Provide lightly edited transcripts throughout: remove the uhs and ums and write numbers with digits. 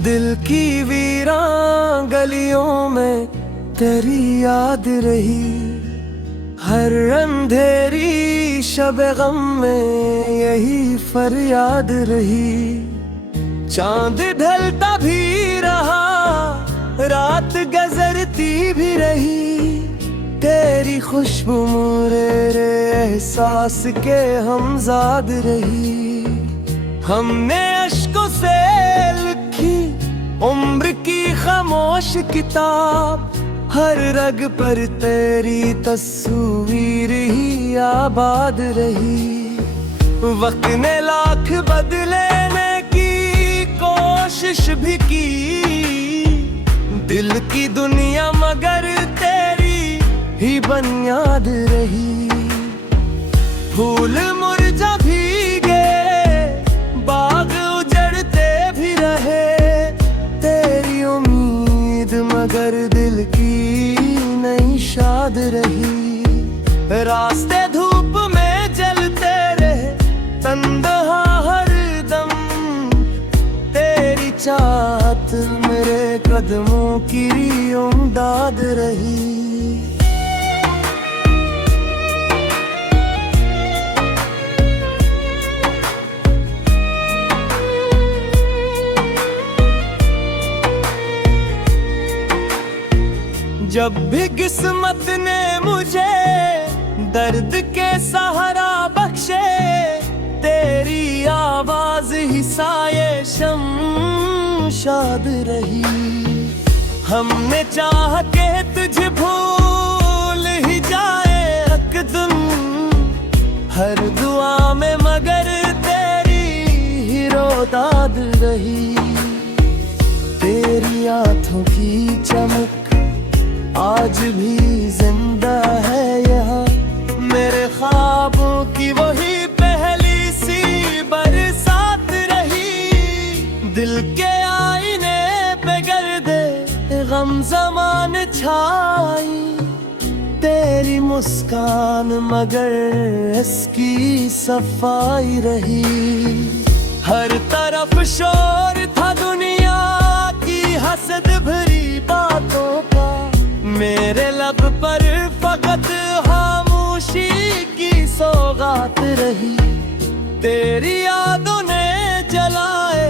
दिल की वीरान गलियों में तेरी याद रही, हर अंधेरी शब गम में यही फरियाद रही। चांद ढलता भी रहा, रात गुजरती भी रही, तेरी खुशबू मेरे एहसास के हमजाद रही। हमने अश्कों से लिखी उम्र की खामोश किताब, हर रग पर तेरी तस्वीर ही आबाद रही। वक्त ने लाख बदलने की कोशिश भी की, दिल की दुनिया मगर तेरी ही बुनियाद रही। फूल मुरझा भी गए, बाग उजड़ते भी रहे, तेरी उम्मीद मगर दिल की नई शाद रही। रास्ते धूप में जलते रहे, तन्हा हर दम, तेरी चाहत मेरे कदमों की उमदाद रही। जब भी किस्मत ने मुझे दर्द के सहारा बख्शे, तेरी आवाज ही साये शमशाद रही। हमने चाह के तुझे भूल ही जाए अकदम, हर दुआ में मगर तेरी ही रोदाद रही। तेरी आंखों की चमक आज भी जिंदा है यहाँ, मेरे ख्वाबों की वही पहली सी बरसात रही। दिल के आईने पे गर्दे गम ज़माने छाई, तेरी मुस्कान मगर इसकी सफाई रही। हर तरफ शोर था दुनिया की हसद भरी बातों का, मेरे लब पर फकत खामोशी की सौगात रही। तेरी यादों ने जलाए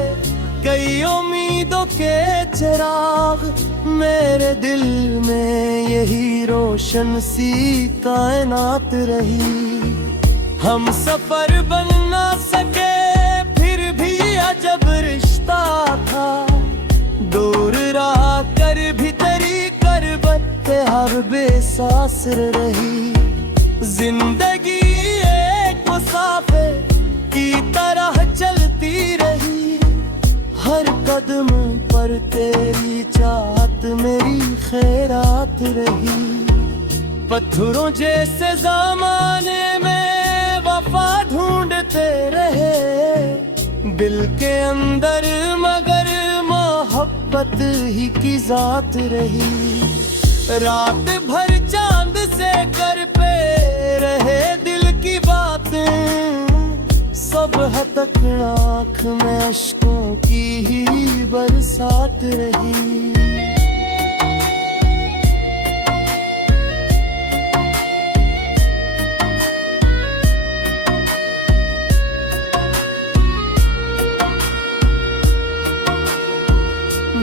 कई उम्मीदों के चिराग, मेरे दिल में यही रोशन सी कायनात रही। हम सफर बन ना सके फिर भी अजब रिश्ता था, दूर रहा कर भी तेरी हर बेसास रही। जिंदगी एक मुसाफिर की तरह चलती रही, हर कदम पर तेरी चाहत मेरी खैरात रही। पत्थरों जैसे ज़माने में वफा ढूंढते रहे, दिल के अंदर मगर मोहब्बत ही की जात रही। रात भर चांद से कर पे रहे दिल की बातें, सुबह तक आँख में अश्कों की ही बरसात रही।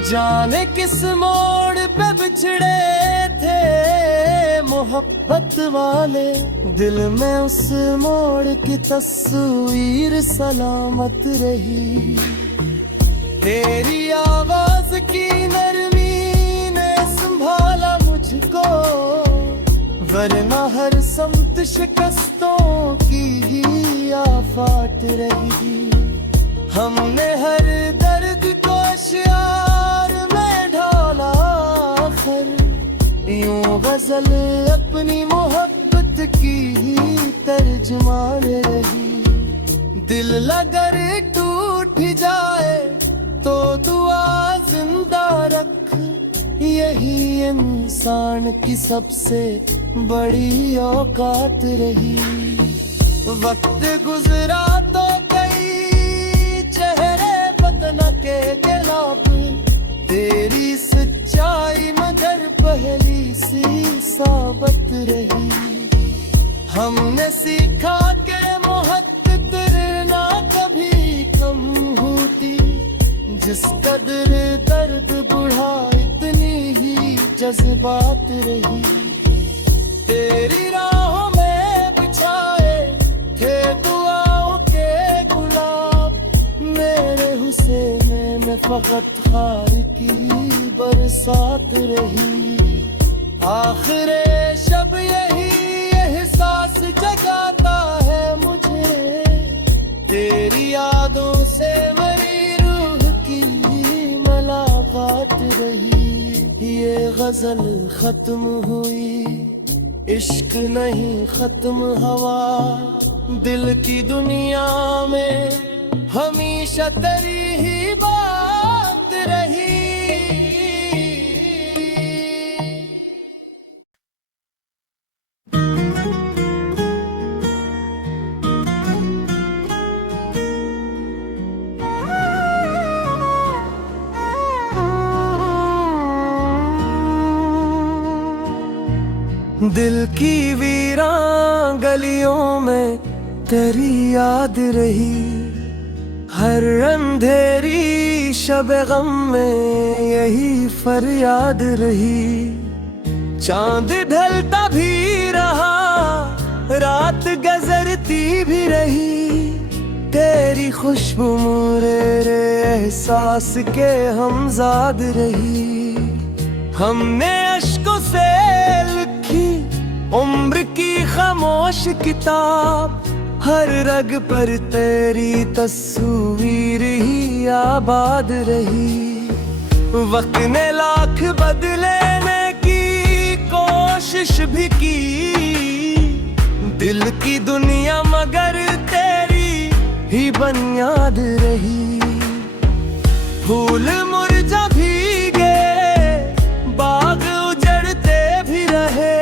जाने किस मोड़ पे बिछड़े थे मोहब्बत वाले, दिल में उस मोड़ की तस्वीर सलामत रही। तेरी आवाज की नरमी ने संभाला मुझको, वरना हर समत शिकस्तों की ही आफात रही। हमने हर दर्द को अश्यार में ढाला, यूं गजल अपनी मोहब्बत की ही तर्जुमान रही। दिल अगर टूट जाए तो दुआ जिंदा रख, यही इंसान की सबसे बड़ी औकात रही। वक्त गुजरा तो कई चेहरे बदन के गिलाफ, सीखा के मोहब्बत ना कभी कम होती, जिस कदर दर्द बुढ़ा इतनी ही जज्बात रही। तेरी राहों में बिछाए थे दुआओं के गुलाब, मेरे हुस्न में फकत खार की बरसात रही। आखिरे शब यही एहसास जगाता है मुझे, तेरी यादों से मेरी रूह की मुलाकात रही। ये गजल खत्म हुई, इश्क नहीं खत्म हवा, दिल की दुनिया में हमेशा तेरी ही बात रही। दिल की वीरान गलियों में तेरी याद रही, हर अंधेरी शब गम में यही फरियाद रही। चांद ढलता भी रहा, रात गुजरती भी रही, तेरी खुशबू मेरे एहसास के हमजाद रही। हमने अश्कों से उम्र की खामोश किताब, हर रग पर तेरी तस्वीर ही आबाद रही। वक्त ने लाख बदलने की कोशिश भी की, दिल की दुनिया मगर तेरी ही बुनियाद रही। फूल मुरझा भी गए, बाग उजड़ते भी रहे,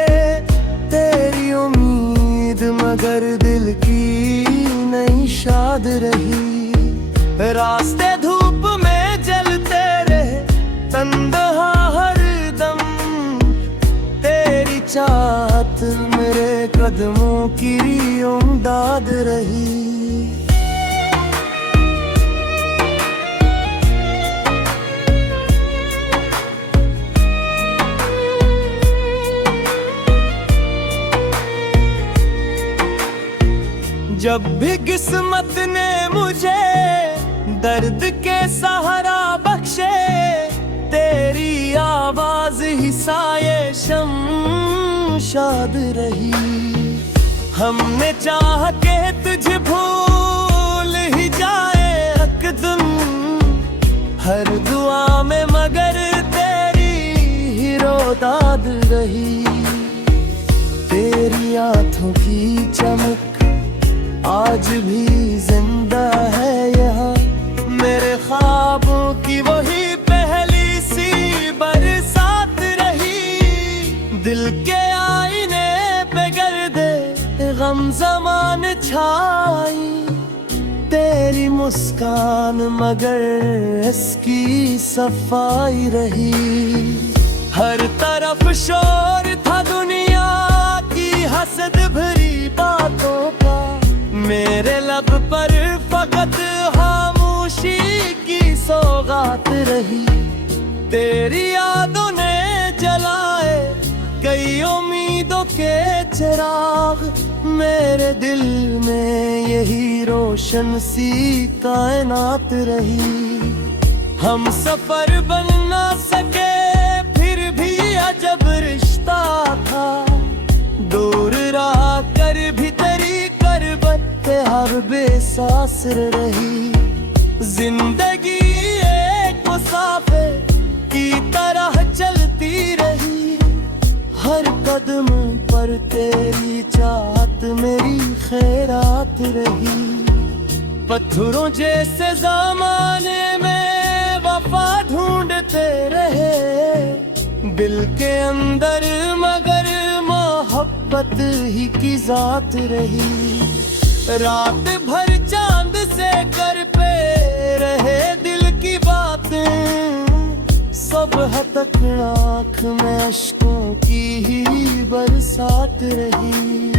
तेरी उम्मीद मगर दिल की नई शाद रही। रास्ते धूप में जलते रहे, तन्हा हर दम, तेरी चाहत मेरे कदमों की उमदाद रही। जब भी किस्मत ने मुझे दर्द के सहारा बख्शे, तेरी आवाज ही साये शमशाद रही। हमने चाह के तुझे भूल ही जाए अकदम, हर दुआ में मगर तेरी ही रोदाद रही। तेरी आंखों की चमक आज भी जिंदा है यहाँ, मेरे ख्वाबों की वही पहली सी बरसात रही। दिल के आईने पे गर्दे गम ज़मान छाई, तेरी मुस्कान मगर इसकी सफाई रही। हर तरफ शोर था दुनिया की हसद भरी बातों का, मेरे लब पर फकत खामोशी की सौगात रही। तेरी यादों ने जलाए कई उम्मीदों के चिराग, मेरे दिल में यही रोशन सी कायनात रही। हम सफर बन ना सके फिर भी अजब रिश्ता था, दूर रहा कर भी तेरी हर बेसास रही। जिंदगी एक मुसाफिर की तरह चलती रही, हर कदम पर तेरी चाहत मेरी खैरात रही। पत्थरों जैसे ज़माने में वफा ढूंढते रहे, दिल के अंदर मगर मोहब्बत ही की जात रही। रात भर चांद से कर पे रहे दिल की बातें, सुबह तक आँख में अश्कों की ही बरसात रही।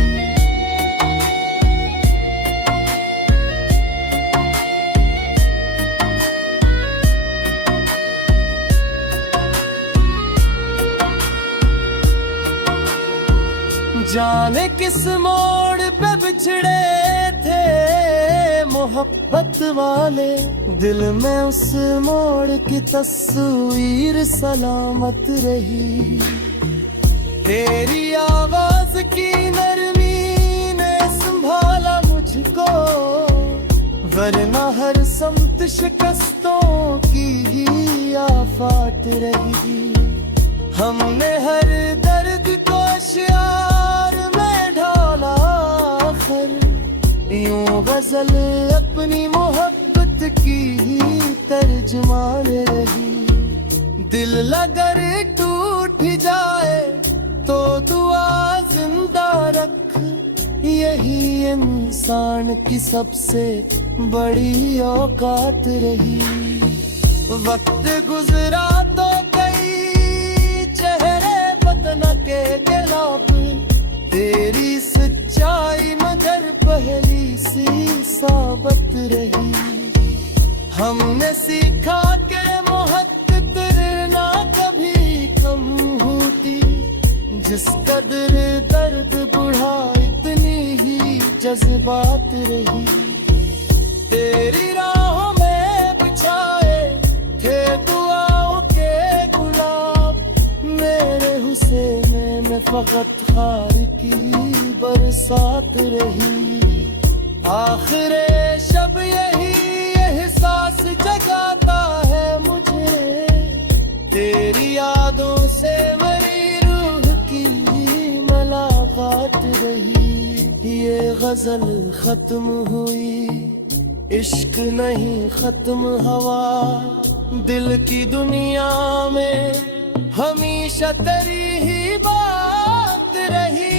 जाने किस मोड़ पे बिछड़े थे मोहब्बत वाले, दिल में उस मोड़ की तस्वीर सलामत रही। तेरी आवाज की नरमी ने संभाला मुझको, वरना हर समत शिकस्तों की ही आफात रही। हमने हर दर्द को अश्यार में ढाला, आखिर यूं गजल अपनी मोहब्बत की ही तर्जुमान रही। दिल अगर टूट भी जाए तो दुआ जिंदा रख, यही इंसान की सबसे बड़ी औकात रही। वक्त गुजरा तो कई चेहरे बदन के गिलाफ, तेरी सच्चाई मगर पहली सी साबत रही। हमने सीखा के मोहब्बत ना कभी कम होती, जिस कदर दर्द बुढ़ा इतनी ही जज्बात रही। तेरी राहों में बिछाए थे दुआओं के गुलाब, मेरे हुस्न में फकत खार की बरसात रही। आखिरे शब यही एहसास जगाता है मुझे, तेरी यादों से मेरी रूह की मुलाकात रही। ये गजल खत्म हुई, इश्क नहीं खत्म हवा, दिल की दुनिया में हमेशा तेरी ही बात रही।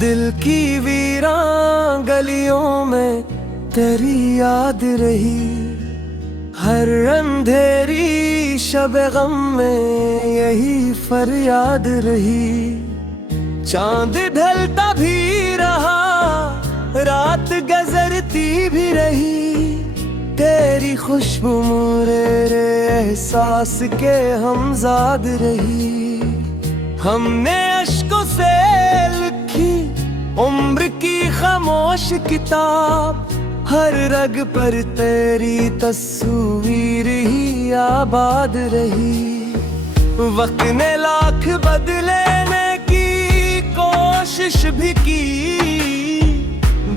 दिल की वीरान गलियों में तेरी याद रही, हर अंधेरी शब गम में यही फरियाद रही। चांद ढलता भी रहा, रात गुजरती भी रही, तेरी खुशबू मेरे एहसास के हमजाद रही। हमने अश्कों से लिखी उम्र की खामोश किताब, हर रग पर तेरी तस्वीर ही आबाद रही। वक्त ने लाख बदलने की कोशिश भी की,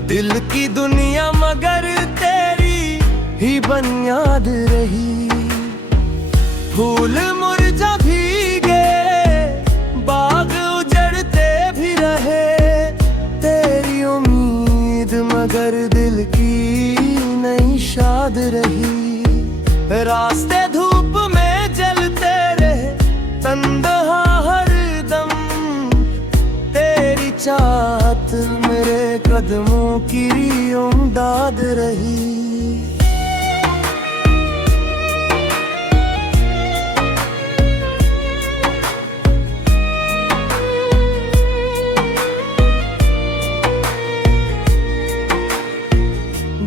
दिल की दुनिया मगर तेरी ही बुनियाद रही। फूल मुरझा भी गए, बाग उजड़ते भी रहे, तेरी उम्मीद मगर दिल की नई शाद रही। रास्ते धूप में जलते रहे, तन्हा हर दम, तेरी चाहत मेरे कदमों की उमदाद रही।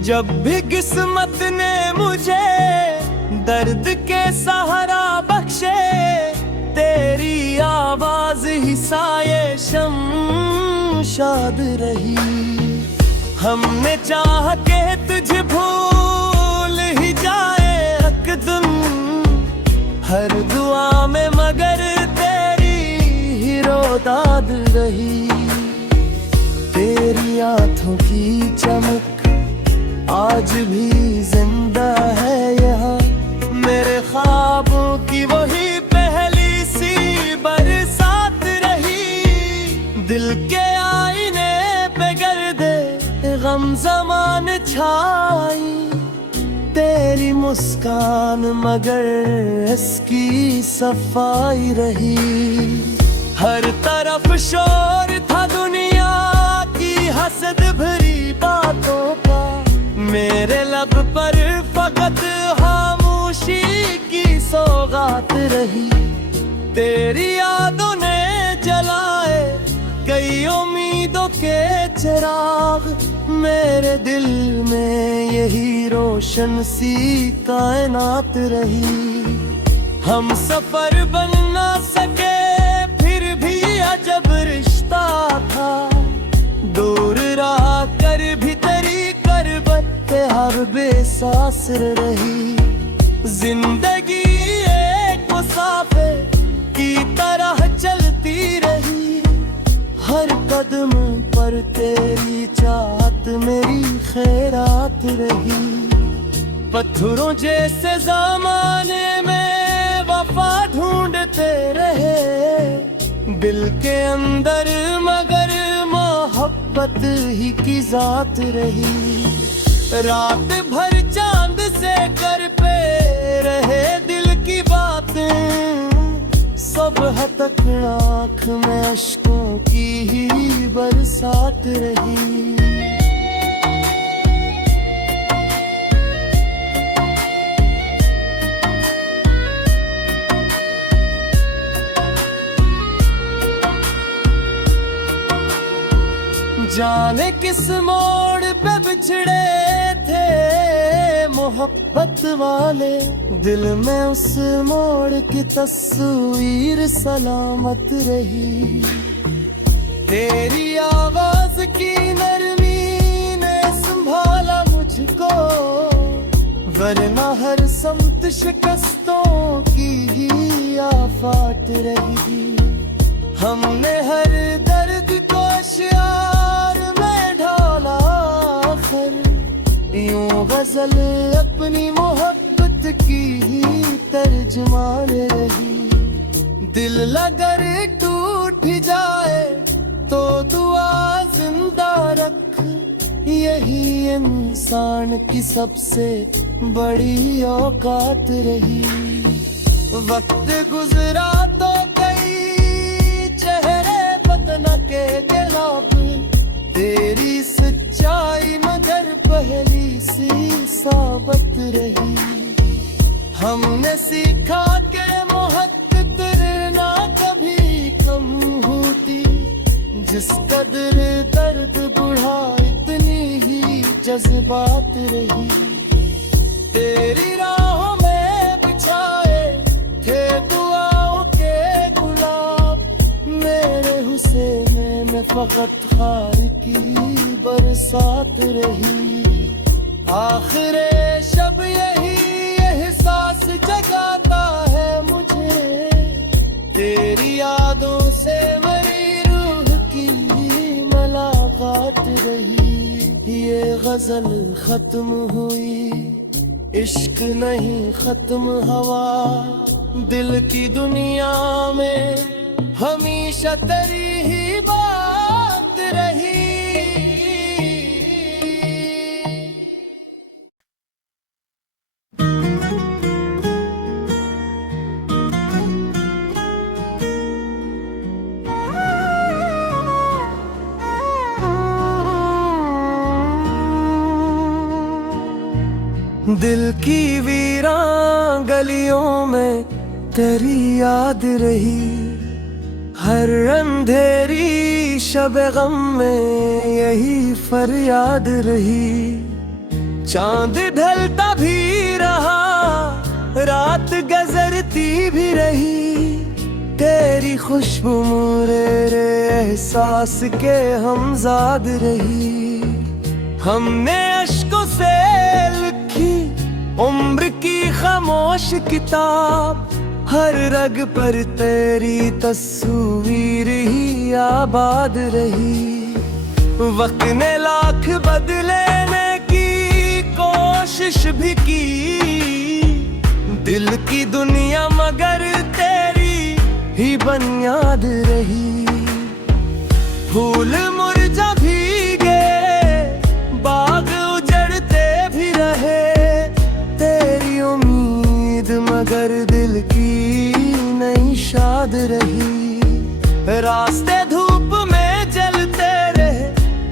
जब भी किस्मत ने मुझे दर्द के सहारा बख्शे, तेरी आवाज ही साये शमशाद रही। हमने चाह के तुझे भूल ही जाए अकदम, हर दुआ में मगर तेरी ही रोदाद रही। तेरी आँखों की चमक आज भी जिंदा है यहाँ, मेरे ख्वाबों की वही पहली सी बरसात रही। दिल के आईने पे गर्दे गम ज़मान छाई, तेरी मुस्कान मगर इसकी सफाई रही। हर तरफ शोर था दुनिया की हसद भरी बातों का, मेरे लब पर फकत खामोशी की सौगात रही। तेरी यादों ने जलाए कई उम्मीदों के चिराग, मेरे दिल में यही रोशन सी कायनात रही। हम सफर बन ना सके फिर भी अजब रिश्ता था, दूर रहा कर भी तेरी करबत पे हर बेसास रही। जिंदगी एक मुसाफिर की तरह चलती रही, हर कदम पर तेरी चाहत मेरी खैरात रही। पत्थरों जैसे ज़माने में वफा ढूंढते रहे दिल के अंदर, मगर मोहब्बत ही की जात रही। रात भर चांद से कर पे रहे दिल की बातें, सुबह तक आँख में अश्कों की ही बरसात रही। जाने किस मोड़ पे बिछड़े थे मोहब्बत वाले, दिल में उस मोड़ की तस्वीर सलामत रही। तेरी आवाज की नरमी ने संभाला मुझको, वरना हर समत शिकस्तों की ही आफात रही। हमने हर दर्द को अश्यार में ढाला, यूं गजल अपनी मोहब्बत की ही तर्जमान रही। दिल अगर टूट जाए तो दुआ जिंदा रख, यही इंसान की सबसे बड़ी औकात रही। वक्त गुजरा तो कई चेहरे बदन के गिलाफ, तेरी सच्चाई मगर पहली सी साबत रही। हमने सीखा के मोहब्बत ना कभी कम होती, जिस कदर दर्द बढ़ा इतनी ही जज्बात रही। तेरी राहों में बिछाए थे दुआओं के गुलाब, मेरे हुस्न में फकत खार की बरसात रही। आखिरे शब यही एहसास जगाता है मुझे, तेरी यादों से मेरी रूह की मुलाकात रही। ये गजल खत्म हुई, इश्क नहीं खत्म हवा, दिल की दुनिया में हमेशा तेरी ही बात रही। दिल की वीरान गलियों में तेरी याद रही, हर अंधेरी शब गम में यही फरियाद रही। चांद ढलता भी रहा, रात गुजरती भी रही, तेरी खुशबू मेरे एहसास के हमजाद रही। हमने अश्कों से लिखी उम्र की खामोश किताब, हर रग पर तेरी तस्वीर ही आबाद रही। वक्त ने लाख बदलने की कोशिश भी की, दिल की दुनिया मगर तेरी ही बुनियाद रही। फूल मुरझा भी गए, बाग उजड़ते भी रहे, तेरी उम्मीद मगर दिल की नई शाद रही। रास्ते धूप में जलते रहे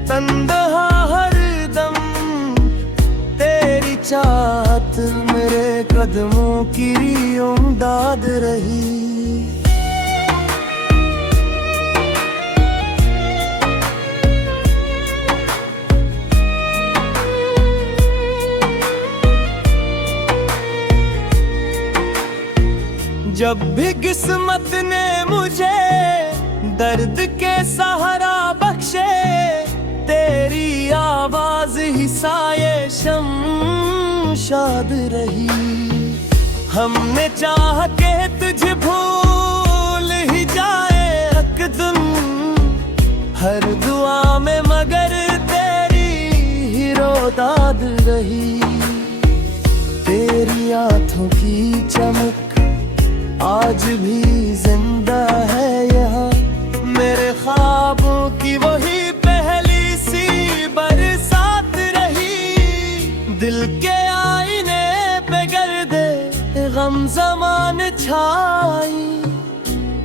तन्हा हर दम, तेरी चाहत मेरे कदमों की उमदाद रही। जब भी किस्मत ने मुझे दर्द के सहारा बख्शे, तेरी आवाज ही साये शमशाद रही। हमने चाह के तुझे भूल ही जाए एक दिन, हर दुआ में मगर तेरी ही रोदाद रही। तेरी आंखों की चमक आज भी जिंदा है यहाँ, मेरे ख्वाबों की वही पहली सी बरसात रही। दिल के आईने पे गर्दे गम ज़मान छाई,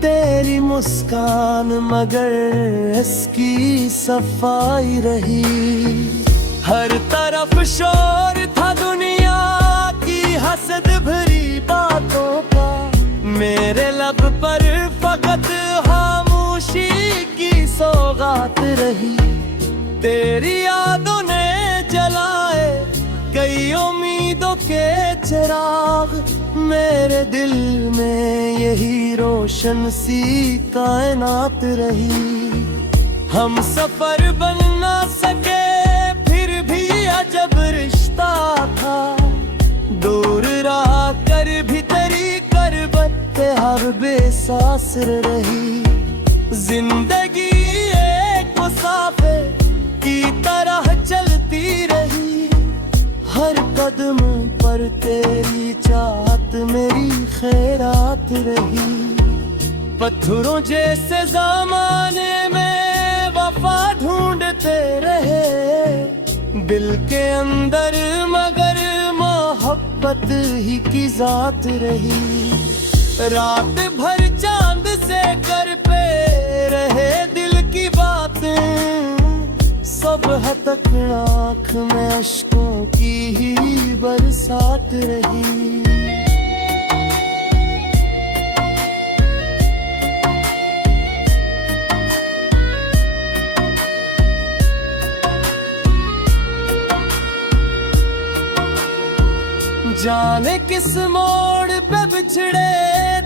तेरी मुस्कान मगर इसकी सफाई रही। हर तरफ शोर था दुनिया की हसद भरी बातों का, मेरे लब पर फकत खामोशी की सौगात रही। तेरी यादों ने जलाए कई उम्मीदों के चिराग, मेरे दिल में यही रोशन सी कायनात रही। हम सफर बन ना सके फिर भी अजब रिश्ता था, दूर रहा कर भी तेरी करबत हर बेसास रही। जिंदगी एक मुसाफिर की तरह चलती रही, हर कदम पर तेरी चाहत मेरी खैरात रही। पत्थरों जैसे ज़माने में वफा ढूंढते रहे, दिल के अंदर मगर मोहब्बत ही की जात रही। रात भर चांद से कर पे रहे दिल की बातें, सुबह तक आँख में अश्कों की ही बरसात रही। जाने किस मोड़ पे बिछड़े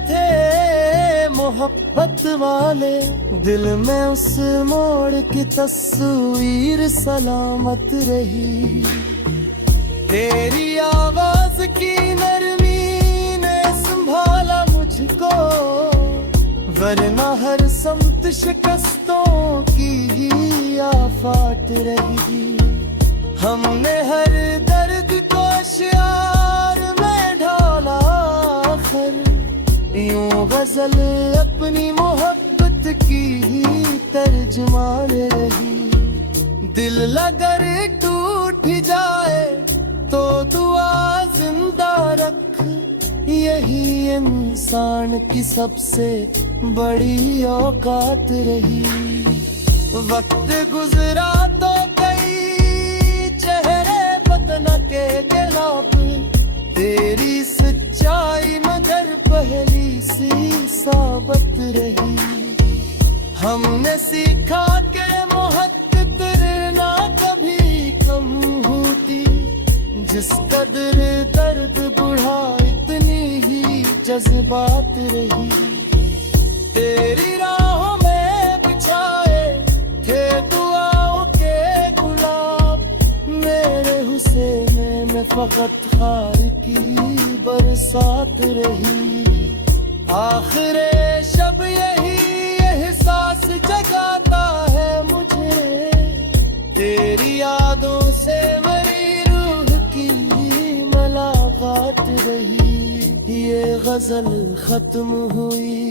थे मोहब्बत वाले, दिल में उस मोड़ की तस्वीर सलामत रही। तेरी आवाज की नरमी ने संभाला मुझको, वरना हर समत शिकस्तों की ही आफात रही। हमने हर दर्द को अश्यार में ढाला, यूं गजल अपनी मोहब्बत की ही तर्जुमान रही। दिल अगर टूट जाए तो दुआ जिंदा रख, यही इंसान की सबसे बड़ी औकात रही। वक्त गुजरा तो कई चेहरे बदन के गिलाफ, तेरी सच्चाई मगर पहली सी साबत रही। हमने सीखा के मोहब्बत ना कभी कम होती, जिस कदर दर्द बुढ़ा इतनी ही जज्बात रही। तेरी राहों में बिछाए थे दुआओं के गुलाब, मेरे हुस्न में फकत खार की बरसात रही। आखिरे शब यही एहसास जगाता है मुझे, तेरी यादों से मेरी रूह की मुलाकात रही। ये गजल खत्म हुई,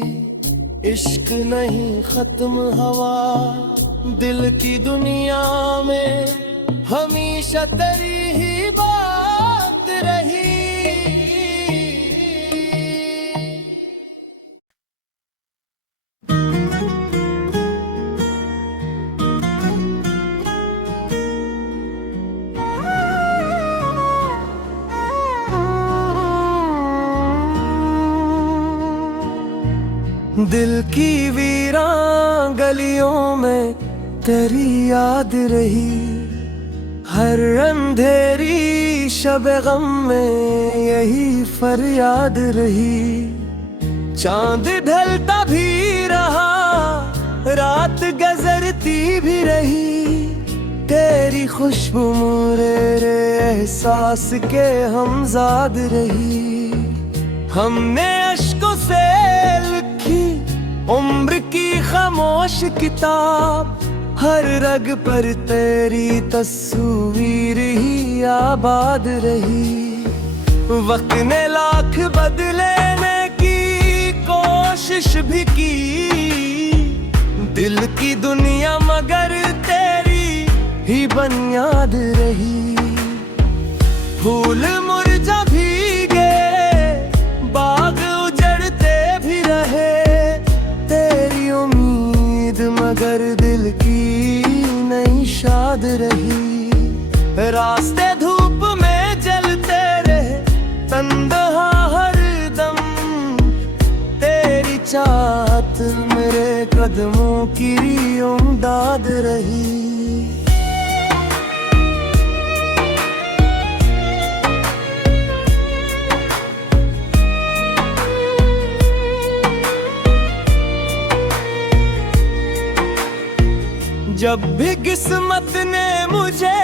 इश्क नहीं खत्म हवा, दिल की दुनिया में हमेशा तेरी ही बात रही। दिल की वीरान गलियों में तेरी याद रही, हर अंधेरी शब गम में यही फरियाद रही। चांद ढलता भी रहा, रात गुजरती भी रही, तेरी खुशबू मेरे एहसास के हमजाद रही। हमने अश्कों से लिखी उम्र की खामोश किताब, हर रग पर तेरी तस्वीर ही आबाद रही। वक्त ने लाख बदलने की कोशिश भी की, दिल की दुनिया मगर तेरी ही बुनियाद रही। फूल मुरझा भी गए, बाग उजड़ते भी रहे, तेरी उम्मीद मगर दिल की नई शाद रही। रास्ते धूप में जलते रहे, तन्हा हर दम, तेरी चाहत मेरे कदमों की उमदाद रही। जब भी किस्मत ने मुझे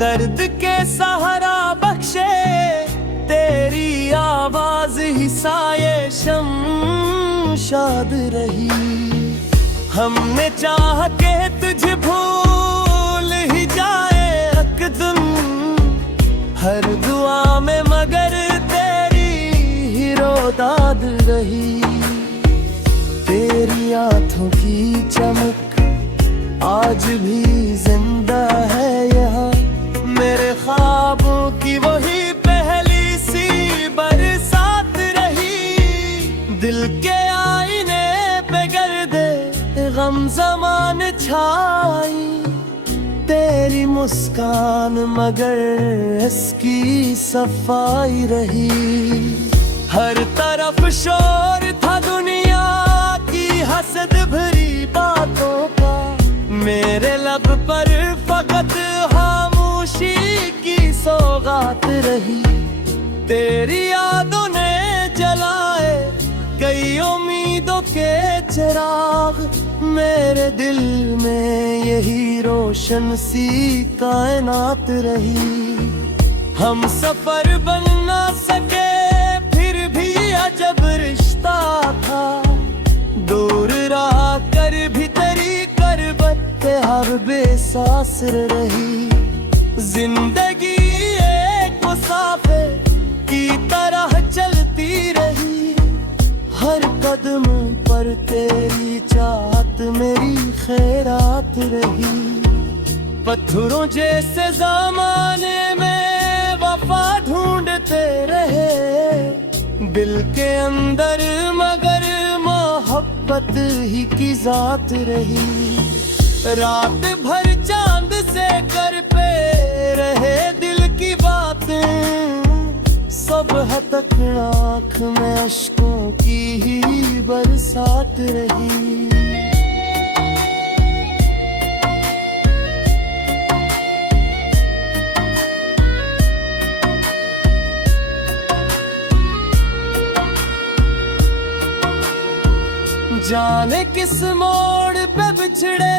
दर्द के सहारा बख्शे, तेरी आवाज ही साये शमशाद रही। हमने चाह के तुझे भूल ही जाए एक दिन, हर दुआ में मगर तेरी ही रोदाद रही। तेरी आंखों की चमक आज भी जिंदा है यहाँ, मेरे ख्वाबों की वही पहली सी बरसात रही। दिल के आईने पे गर्दे गम ज़मान छाई, तेरी मुस्कान मगर इसकी सफाई रही। हर तरफ शोर था दुनिया की हसद भरी बातों का, मेरे लब पर फकत खामोशी की सौगात रही। तेरी यादों ने जलाए कई उम्मीदों के चिराग, मेरे दिल में यही रोशन सी कायनात रही। हम सफर बन ना सके फिर भी अजब रिश्ता था, दूर रहा कर भी तेरी हर बेसास रही। जिंदगी एक मुसाफिर की तरह चलती रही, हर कदम पर तेरी चाहत मेरी खैरात रही। पत्थरों जैसे ज़माने में वफा ढूंढते रहे, दिल के अंदर मगर मोहब्बत ही की जात रही। रात भर चांद से कर पे रहे दिल की बातें, सुबह तक आँख में अश्कों की ही बरसात रही। जाने किस मोड़ पे बिछड़े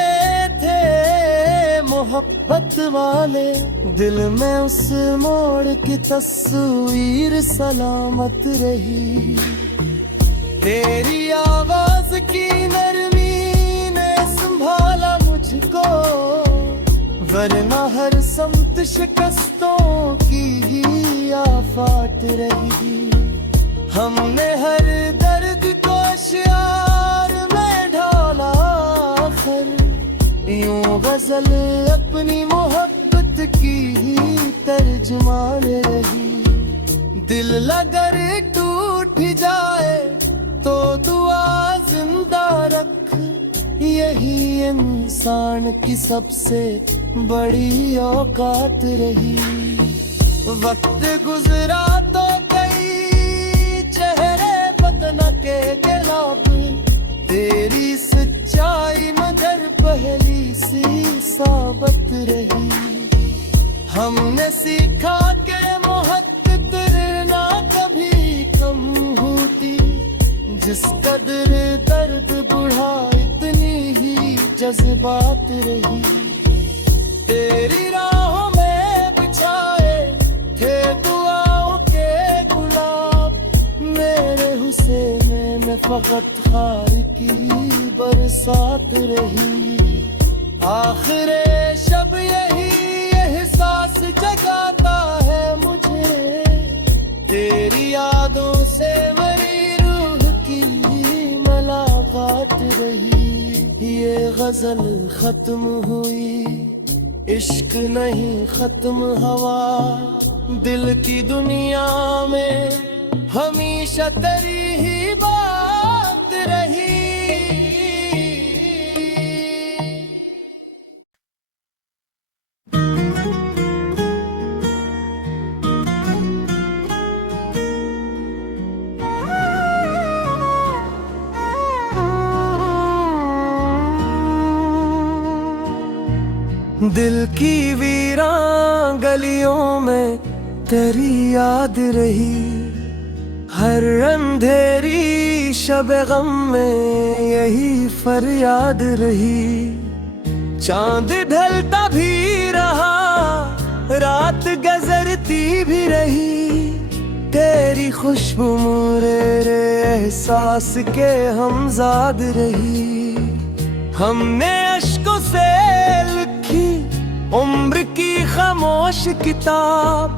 थे मोहब्बत वाले, दिल में उस मोड़ की तस्वीर सलामत रही। तेरी आवाज की नरमी ने संभाला मुझको, वरना हर समत शिकस्तों की ही आफात रही। हमने हर दर्द को अश्यार में ढाला, यूं गजल अपनी मोहब्बत की ही तर्जुमान रही। दिल अगर टूट जाए तो दुआ जिंदा रख, यही इंसान की सबसे बड़ी औकात रही। वक्त गुजरा तो कई चेहरे बदन के गिलाफ, तेरी सच्चाई मगर पहली सी साबत रही। हमने सीखा के मोहब्बत ना कभी कम होती, जिस कदर दर्द बुढ़ा इतनी ही जज्बात रही। तेरी राहों में बिछाए थे दुआओं के गुलाब, मेरे हुस्न में फकत खार की बरसात रही। आखिरे शब यही एहसास जगाता है मुझे, तेरी यादों से मेरी रूह की मुलाकात रही। ये गजल खत्म हुई, इश्क नहीं खत्म हवा, दिल की दुनिया में हमेशा तेरी ही बात रही। दिल की वीरान गलियों में तेरी याद रही, हर अंधेरी शब गम में यही फरियाद रही। चांद ढलता भी रहा, रात गुजरती भी रही, तेरी खुशबू मेरे एहसास के हमजाद रही। हमने अश्कों से लिखी उम्र की खामोश किताब,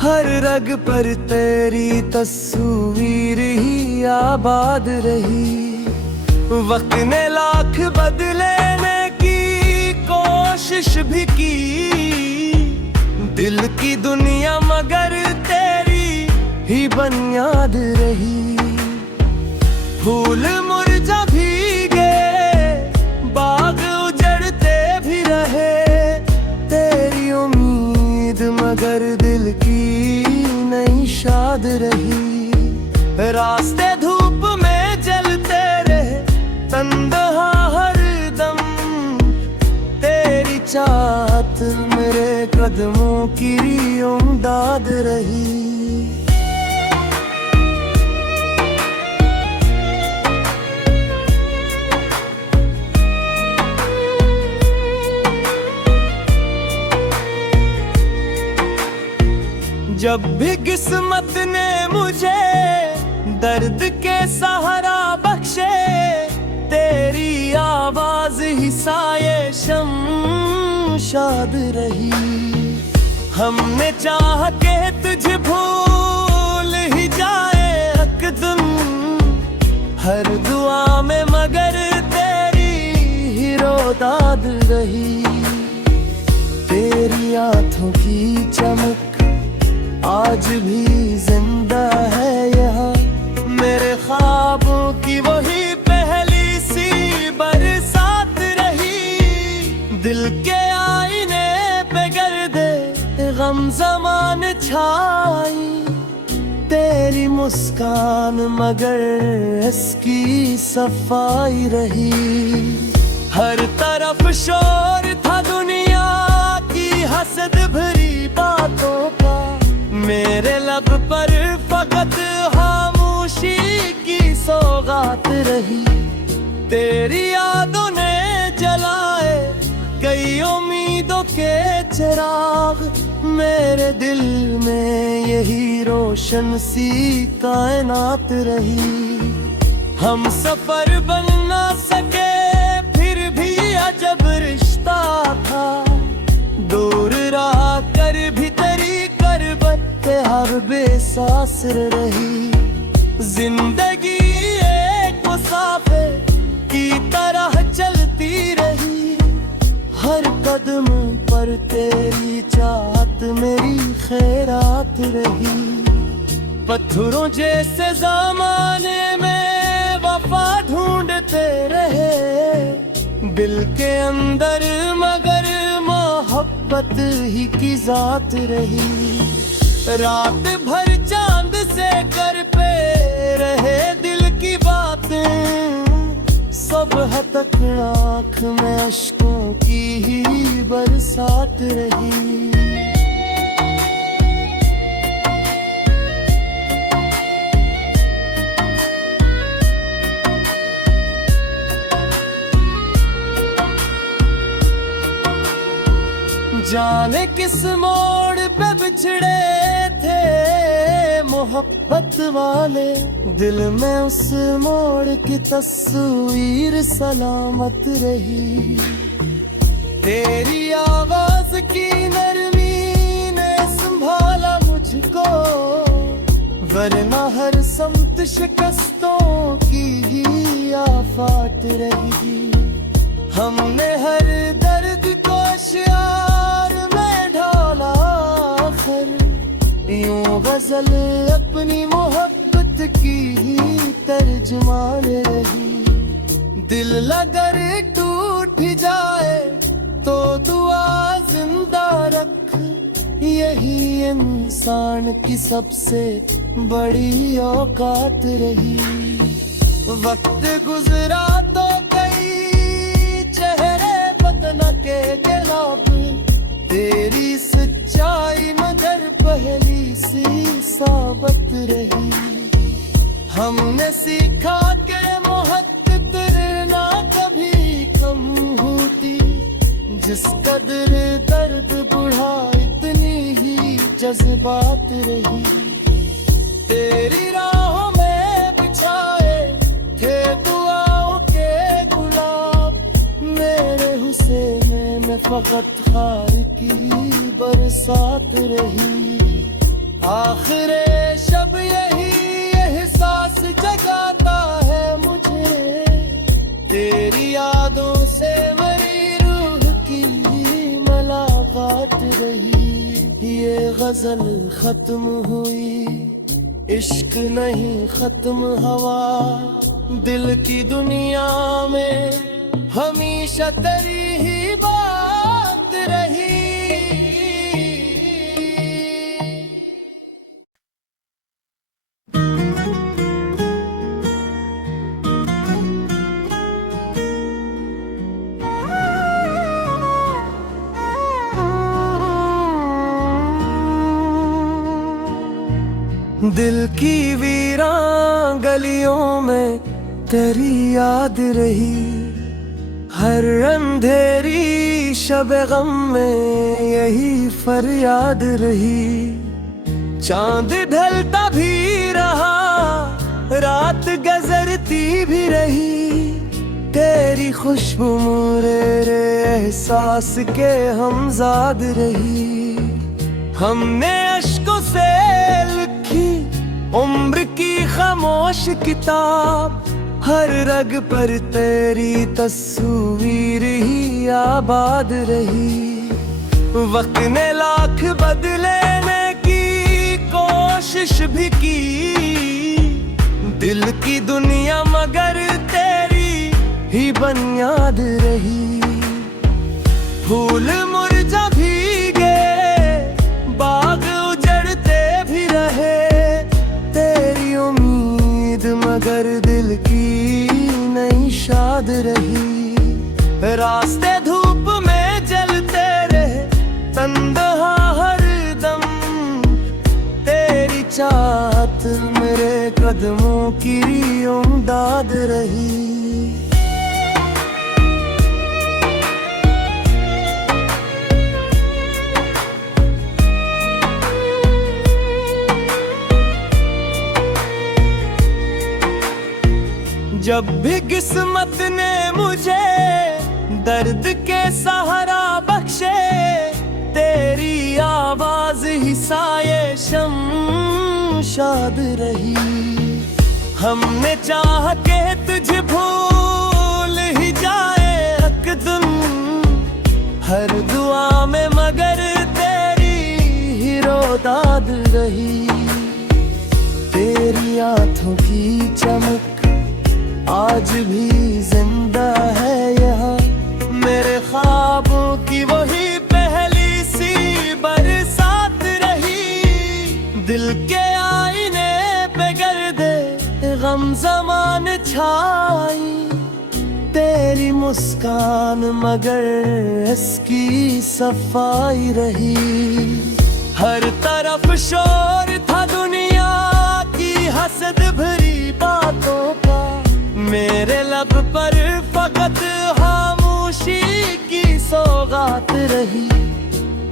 हर रग पर तेरी तस्वीर ही आबाद रही। वक्त ने लाख बदलने की कोशिश भी की, दिल की दुनिया मगर तेरी ही बुनियाद रही। फूल मुरझा भी गए, बाग उजड़ते भी रहे, तेरी उम्मीद मगर दिल की नई शाद रही। रास्ते धूप में जलते रहे, तन्हा हर दम, तेरी चाहत मेरे कदमों की उमदाद रही। जब भी किस्मत ने मुझे दर्द के सहारा बख्शे, तेरी आवाज ही साये शमशाद रही। हमने चाह के तुझे भूल ही जाए अकदम, हर दुआ में मगर तेरी ही रोदाद रही। तेरी आंखों की चमक आज भी जिंदा है यहाँ, मेरे ख्वाबों की वही पहली सी बरसात रही। दिल के आईने पे गर्दे गम ज़माने छाई, तेरी मुस्कान मगर इसकी सफाई रही। हर तरफ शोर था दुनिया की हसद भरी बातों का, मेरे लब पर फकत खामोशी की सौगात रही। तेरी यादों ने जलाए कई उम्मीदों के चिराग, मेरे दिल में यही रोशन सी कायनात रही। हम सफर बन ना सके फिर भी अजब रिश्ता था, दूर रहा कर भी तेरी हर बेसास रही। जिंदगी एक मुसाफिर की तरह चलती रही, हर कदम पर तेरी चाहत मेरी खैरात रही। पत्थरों जैसे ज़माने में वफा ढूंढते रहे, दिल के अंदर मगर मोहब्बत ही की जात रही। रात भर चांद से कर पे रहे दिल की बातें, सुबह तक आँख में अश्कों की ही बरसात रही। जाने किस मोड़ पे बिछड़े थे मोहब्बत वाले, दिल में उस मोड़ की तस्वीर सलामत रही। तेरी आवाज की नरमी ने संभाला मुझको, वरना हर समत शिकस्तों की ही आफात रही। हमने हर दर्द को अश्यार में ढाला, आखिर यूं गजल अपनी मोहब्बत की ही तर्जुमान रही। दिल अगर टूट भी जाए तो दुआ जिंदा रख, यही इंसान की सबसे बड़ी औकात रही। वक्त गुजरा तो कई चेहरे बदन के गिलाफ, तेरी सच्चाई मगर पहली सी साबत रही। हमने सीखा के मोहब्बत ना कभी कम होती, जिस कदर दर्द बुढ़ा इतनी ही जज्बात रही। तेरी राहों में बिछाए थे दुआओं के गुलाब, मेरे हुस्न में फकत खार की बरसात रही। आखिरे शब यही एहसास जगाता है मुझे, तेरी यादों से मेरी रूह की मुलाकात रही। ये गजल खत्म हुई, इश्क नहीं खत्म हवा, दिल की दुनिया में हमेशा तेरी ही बात रही। दिल की वीरान गलियों में तेरी याद रही, हर अंधेरी शब गम में यही फरियाद रही। चांद ढलता भी रहा, रात गुजरती भी रही, तेरी खुशबू मेरे एहसास के हमजाद रही। हमने अश्कों से लिखी उम्र की खामोश किताब, हर रग पर तेरी तस्वीर ही आबाद रही। वक्त ने लाख बदलने की कोशिश भी की, दिल की दुनिया मगर तेरी ही बुनियाद रही। फूल मुरझा भी गए, बाग उजड़ते भी रहे, तेरी उम्मीद मगर दिल की नई शाद रही। रास्ते धूप में जलते रहे, तन्हा हर दम, तेरी चाहत मेरे कदमों की उमदाद रही। जब भी किस्मत ने मुझे दर्द के सहारा बख्शे, तेरी आवाज ही साये शमशाद रही। हमने चाह के तुझे भूल ही जाए अकदम, हर दुआ में मगर तेरी ही रोदाद रही। तेरी आँखों की चमक आज भी जिंदा है यहाँ, मेरे ख्वाबों की वही पहली सी बरसात रही। दिल के आईने पे गर्दे गम ज़मान छाई, तेरी मुस्कान मगर इसकी सफाई रही। हर तरफ शोर था दुनिया की हसद भरी बातों का, मेरे लब पर फकत खामोशी की सौगात रही।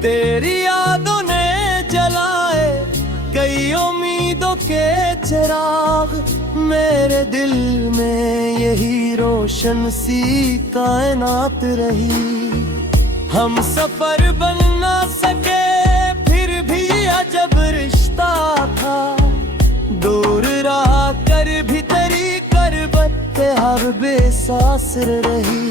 तेरी यादों ने जलाए कई उम्मीदों के चिराग, मेरे दिल में यही रोशन सी कायनात रही। हम सफर बन ना सके फिर भी अजब रिश्ता था, दूर रहा कर भी तेरी करबत हर बेसास रही।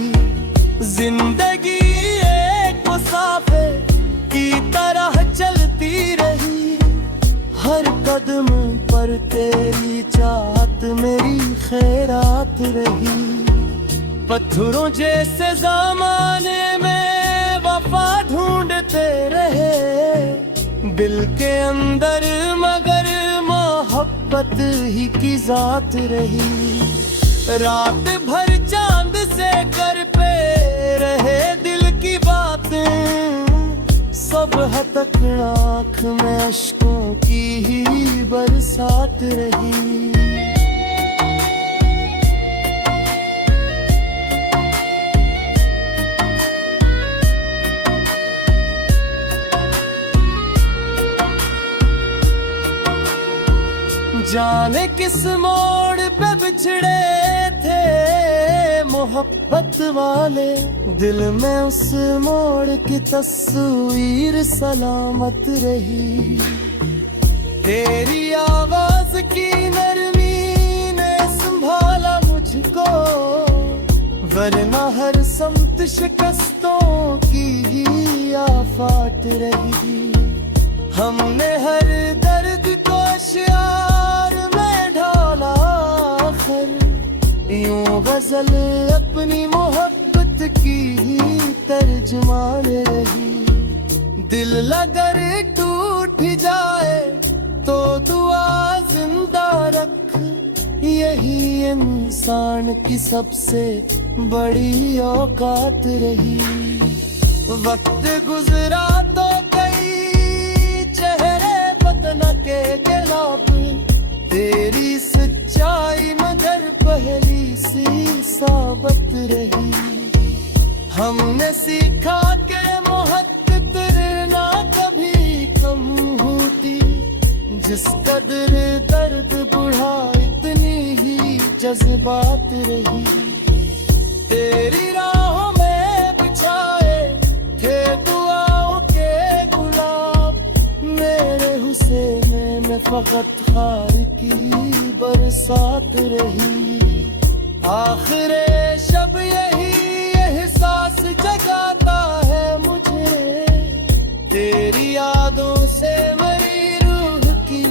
जिंदगी एक मुसाफिर की तरह चलती रही, हर कदम पर तेरी चाहत मेरी खैरात रही। पत्थरों जैसे ज़माने में वफा ढूंढते रहे दिल के अंदर, मगर मोहब्बत ही की जात रही। रात भर चांद से कर पे रहे दिल की बातें, सुबह तक आँख में अश्कों की ही बरसात रही। जाने किस मोड़ पे बिछड़े थे मोहब्बत वाले, दिल में उस मोड़ की तस्वीर सलामत रही। तेरी आवाज की नरमी ने संभाला मुझको, वरना हर समत शिकस्तों की ही आफात रही। हमने हर दर्द को अश्यार में ढाला, यूं गजल अपनी मोहब्बत की ही तर्जुमान रही। दिल अगर टूट भी जाए तो दुआ जिंदा रख, यही इंसान की सबसे बड़ी औकात रही। वक्त गुजरा तो कई चेहरे पतना के गिलाब, तेरी सच्चाई मगर पहली सी साबत रही। हमने सीखा के मोहब्बत ना कभी कम होती, जिस कदर दर्द बुढ़ा इतनी ही जज्बात रही। तेरी राहों में बिछाए थे दुआओं के गुलाब, मेरे हुस्न में फकत खार की बरसात रही। आखिरे शब यही एहसास जगाता है मुझे, तेरी यादों से मेरी रूह की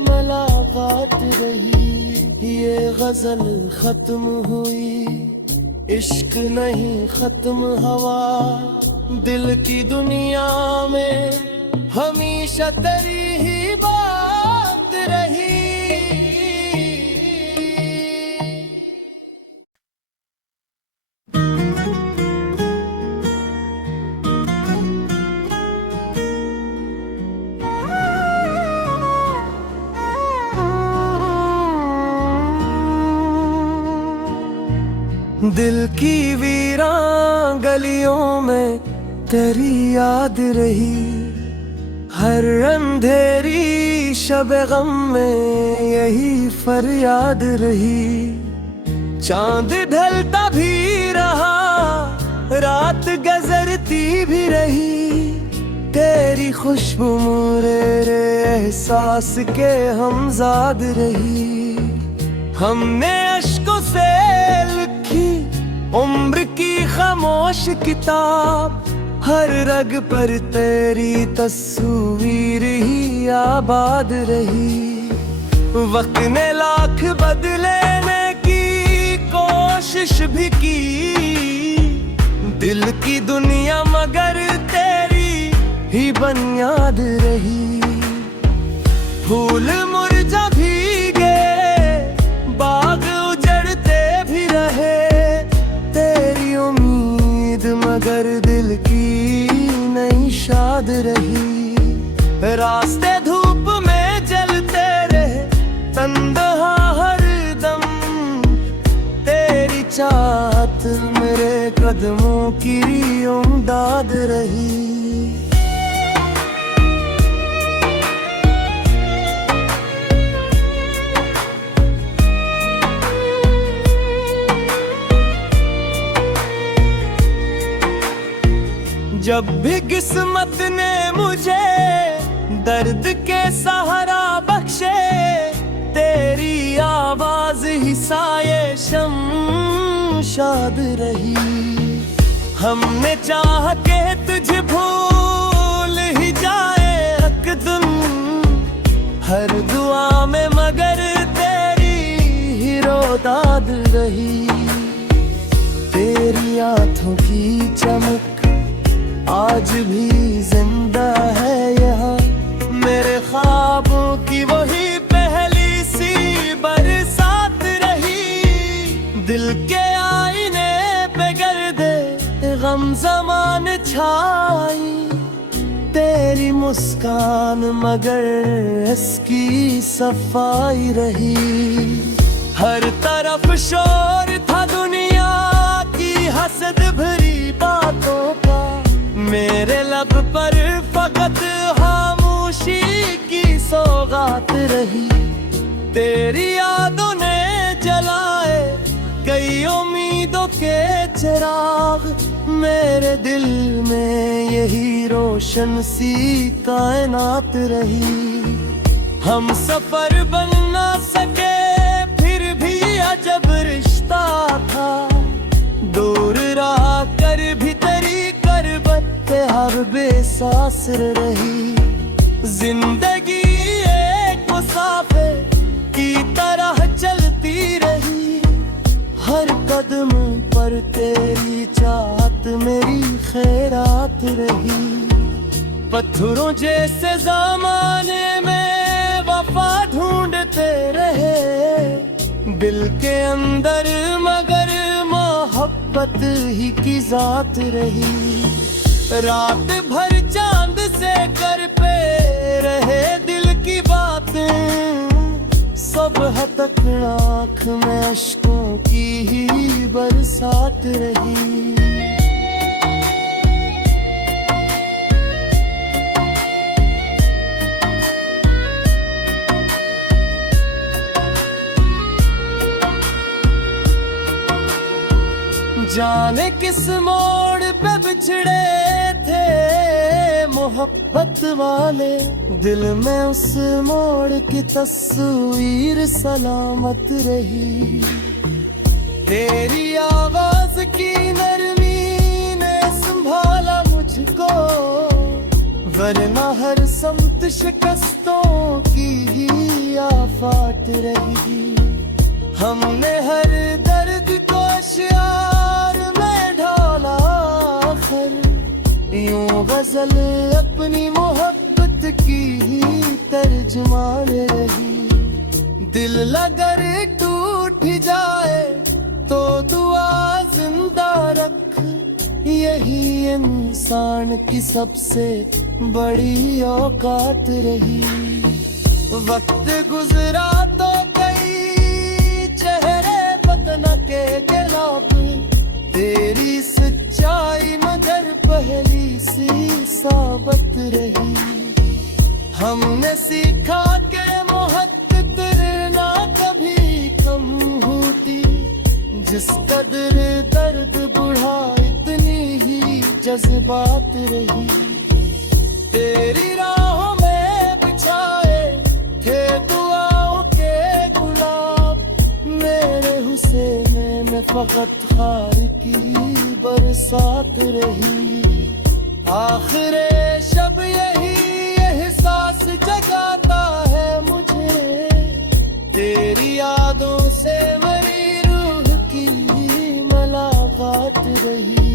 मुलाकात रही। ये गजल खत्म हुई, इश्क नहीं खत्म हवा, दिल की दुनिया में हमेशा तेरी ही बात रही। दिल की वीरान गलियों में तेरी याद रही, हर अंधेरी शब गम में यही फरियाद रही। चांद ढलता भी रहा, रात गुजरती भी रही, तेरी खुशबू मेरे एहसास के हमजाद रही। हमने अश्कों से लिखी उम्र की खामोश किताब, हर रग पर तेरी तस्वीर ही आबाद रही। वक्त ने लाख बदलने की कोशिश भी की, दिल की दुनिया मगर तेरी ही बुनियाद रही। फूल मुरझा भी गए, बाग उजड़ते भी रहे, तेरी उम्मीद मगर दिल की नई शाद रही। रास्ते धूप में जलते रहे, तन्हा हर दम, तेरी चाहत मेरे कदमों की उमदाद रही। जब भी किस्मत ने मुझे दर्द के सहारा बख्शे, तेरी आवाज ही साये शमशाद रही। हमने चाह के तुझे भूल ही जाए अकदम, हर दुआ में मगर तेरी ही रोदाद रही। तेरी आँखों की चमक आज भी जिंदा है यहाँ, मेरे ख्वाबों की वही पहली सी बरसात रही। दिल के आईने पे गर्दे गम ज़मान छाई, तेरी मुस्कान मगर इसकी सफाई रही। हर तरफ शोर था दुनिया की हसद भरी बातों का, मेरे लब पर फकत खामोशी की सौगात रही। तेरी यादों ने जलाए कई उम्मीदों के चिराग, मेरे दिल में यही रोशन सी कायनात रही। हम सफर बन ना सके फिर भी अजब रिश्ता था, दूर रहा कर भी तेरी करबत पे हर बेसास रही। जिंदगी एक मुसाफिर की तरह चलती रही, हर कदम पर तेरी चाहत मेरी खैरात रही। पत्थरों जैसे ज़माने में वफा ढूंढते रहे, दिल के अंदर मगर मोहब्बत ही की जात रही। रात भर चांद से कर पे रहे दिल की बातें, सुबह तक आँख में अश्कों की ही बरसात रही। जाने किस मोड़ पे बिछड़े थे मोहब्बत वाले, दिल में उस मोड़ की तस्वीर सलामत रही। तेरी आवाज की नरमी ने संभाला मुझको, वरना हर समत शिकस्तों की ही आफात रही। हमने हर दर्द को अश्यार में ढाला, यूं गजल अपनी मोहब्बत की ही तर्जमान रही। दिल अगर टूट जाए तो दुआ जिंदा रख, यही इंसान की सबसे बड़ी औकात रही। वक्त गुजरा तो कई चेहरे बदन के गिलाफ, तेरी सच्चाई मगर पहली सी साबत रही। हमने सीखा के मोहब्बत ना कभी कम होती, जिस कदर दर्द बुढ़ा इतनी ही जज्बात रही। तेरी राहों में बिछाए थे दुआओं के गुलाब, मेरे हुस्न में फकत खार की बरसात रही। आखिरे शब यही एहसास जगाता है मुझे, तेरी यादों से मेरी रूह की मुलाकात रही।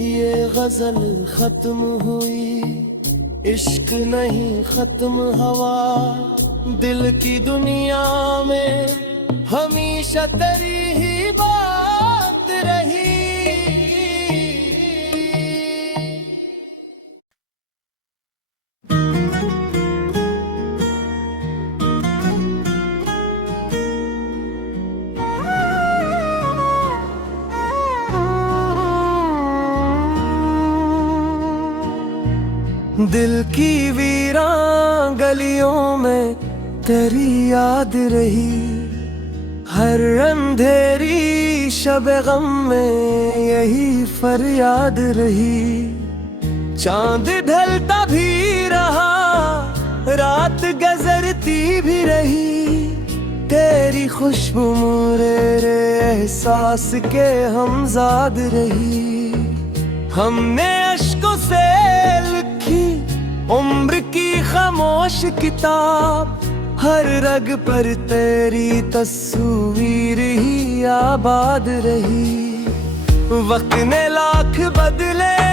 ये गजल खत्म हुई, इश्क नहीं खत्म हवा, दिल की दुनिया में हमेशा तेरी ही बात रही। दिल की वीरान गलियों में तेरी याद रही, हर अंधेरी शब गम में यही फरियाद रही। चांद ढलता भी रहा, रात गुजरती भी रही, तेरी खुशबू मेरे एहसास के हमजाद रही। हमने अश्कों से लिखी उम्र की खामोश किताब, हर रग पर तेरी तस्वीर ही आबाद रही। वक्त ने लाख बदले